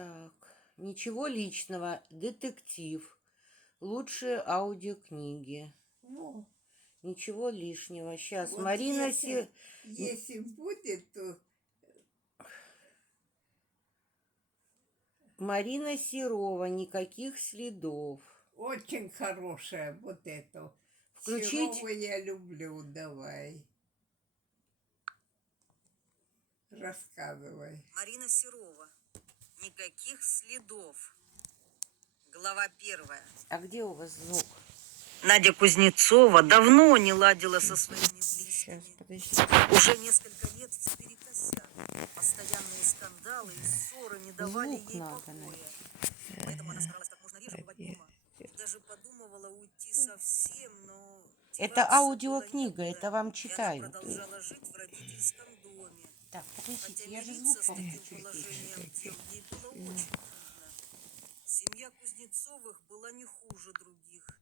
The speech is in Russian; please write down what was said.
Так, ничего личного. Детектив. Лучшие аудиокниги. Ну, Ничего лишнего. Сейчас. вот Марина если будет, то Марина Серова. Никаких следов. очень хорошая вот это. Включить? Серова я люблю, давай. Рассказывай. Марина Серова. Никаких следов. Глава 1. А где у вас звук? Надя Кузнецова давно не ладила со своими Сейчас, близкими. подождите. Уже несколько лет наперекосяк. Постоянные скандалы и ссоры не давали Звук ей надо покоя. найти. Поэтому она старалась как можно реже бывать дома. Даже подумывала уйти совсем, но Это деваться аудиокнига, было некуда, это вам и она читают. продолжала жить в родительском доме. Так, Хотя подождите, я же звук мириться с вам таким положением дел ей было очень трудно. Семья Кузнецовых была не хуже других.